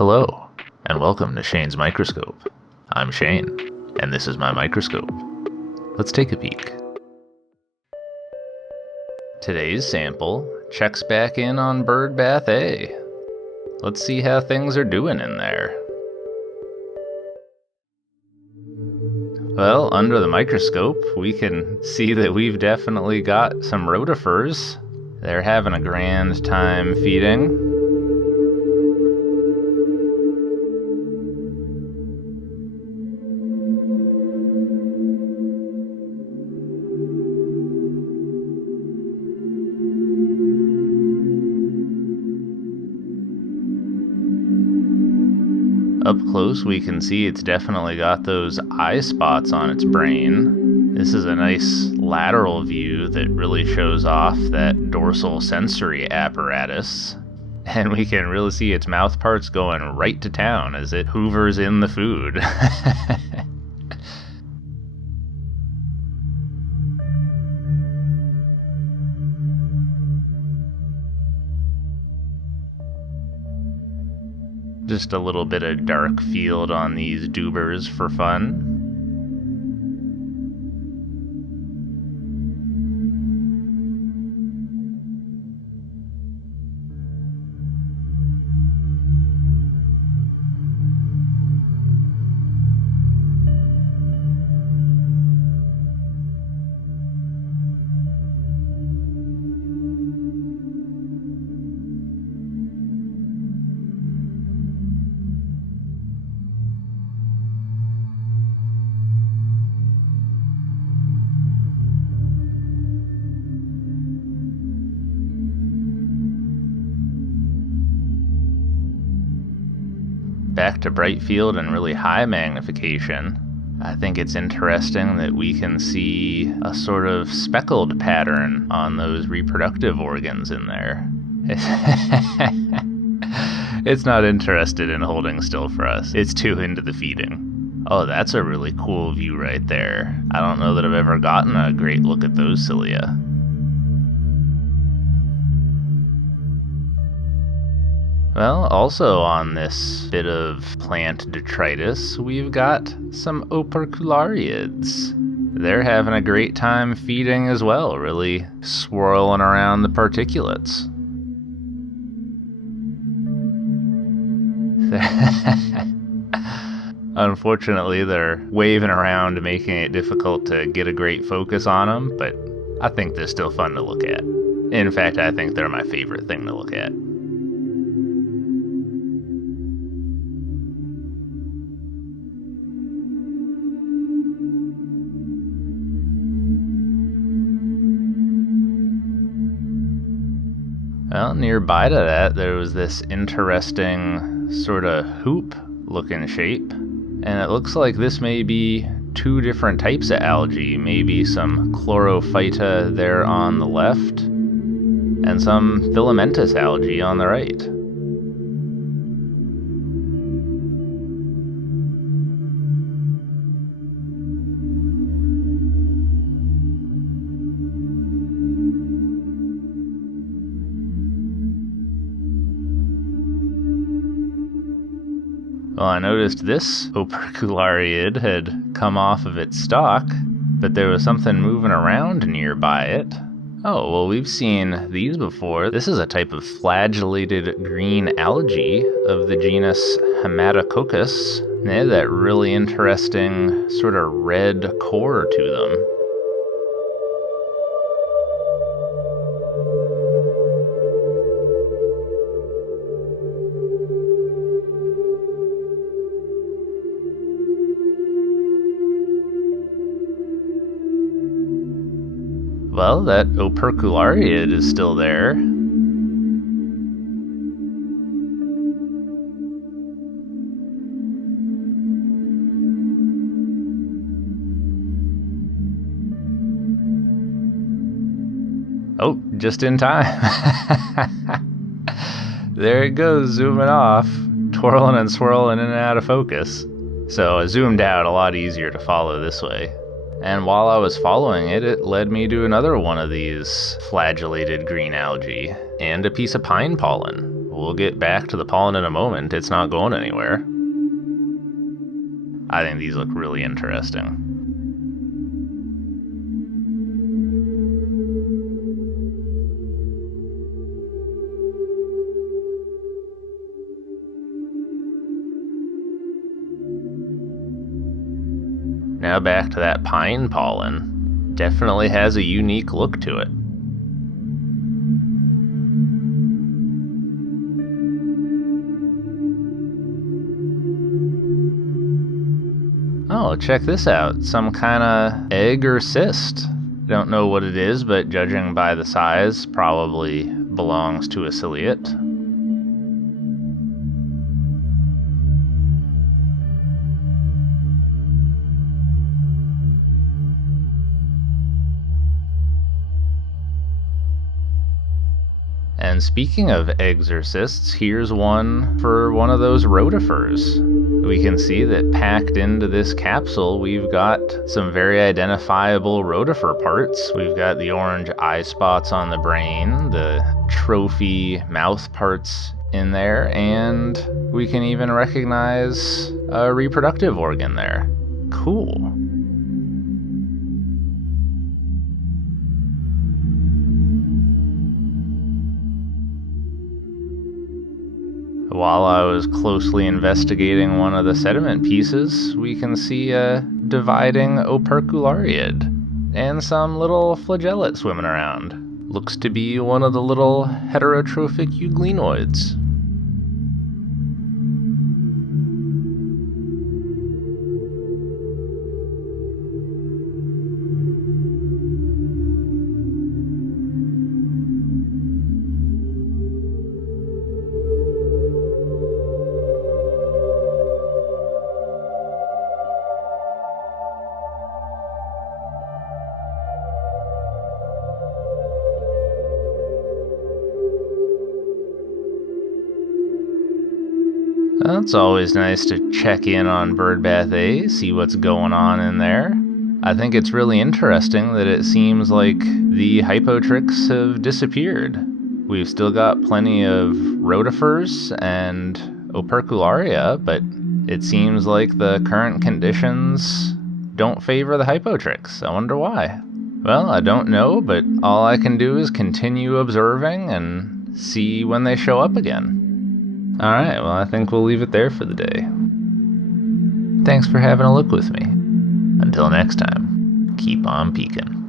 Hello, and welcome to Shane's Microscope. I'm Shane, and this is my microscope. Let's take a peek. Today's sample checks back in on bird bath A. Let's see how things are doing in there. Well, under the microscope, we can see that we've definitely got some rotifers. They're having a grand time feeding. Up close, we can see it's definitely got those eye spots on its brain. This is a nice lateral view that really shows off that dorsal sensory apparatus. And we can really see its mouth parts going right to town as it hoovers in the food. Just a little bit of dark field on these dubers for fun. Back to bright field and really high magnification. I think it's interesting that we can see a sort of speckled pattern on those reproductive organs in there. It's not interested in holding still for us. It's too into the feeding. Oh, that's a really cool view right there. I don't know that I've ever gotten a great look at those cilia. Well, also on this bit of plant detritus, we've got some operculariids. They're having a great time feeding as well, really swirling around the particulates. Unfortunately, they're waving around, making it difficult to get a great focus on them, but I think they're still fun to look at. In fact, I think they're my favorite thing to look at. Well, nearby to that, there was this interesting sort of hoop-looking shape, and it looks like this may be two different types of algae, maybe some chlorophyta there on the left, and some filamentous algae on the right. Well, I noticed this operculariid had come off of its stalk, but there was something moving around nearby it. Oh, well, we've seen these before. This is a type of flagellated green algae of the genus Hematococcus. They have that really interesting sort of red core to them. Well, that operculariid is still there. Oh, just in time. There it goes, zooming off, twirling and swirling in and out of focus. So I zoomed out, a lot easier to follow this way. And while I was following it, it led me to another one of these flagellated green algae and a piece of pine pollen. we'll get back to the pollen in a moment. It's not going anywhere. I think these look really interesting. Now back to that pine pollen. Definitely has a unique look to it. Oh, check this out. Some kind of egg or cyst. Don't know what it is, but judging by the size, probably belongs to a ciliate. And speaking of eggs or cysts, here's one for one of those rotifers. We can see that packed into this capsule, we've got some very identifiable rotifer parts. We've got the orange eye spots on the brain, the trophy mouth parts in there, and we can even recognize a reproductive organ there. Cool. While I was closely investigating one of the sediment pieces, we can see a dividing operculariid and some little flagellate swimming around. Looks to be one of the little heterotrophic euglenoids. It's always nice to check in on Birdbath A, see what's going on in there. I think it's really interesting that it seems like the hypotrix have disappeared. We've still got plenty of rotifers and opercularia, but it seems like the current conditions don't favor the hypotrix. I wonder why. Well, I don't know, but all I can do is continue observing and see when they show up again. Alright, well I think we'll leave it there for the day. Thanks for having a look with me. Until next time, keep on peeking.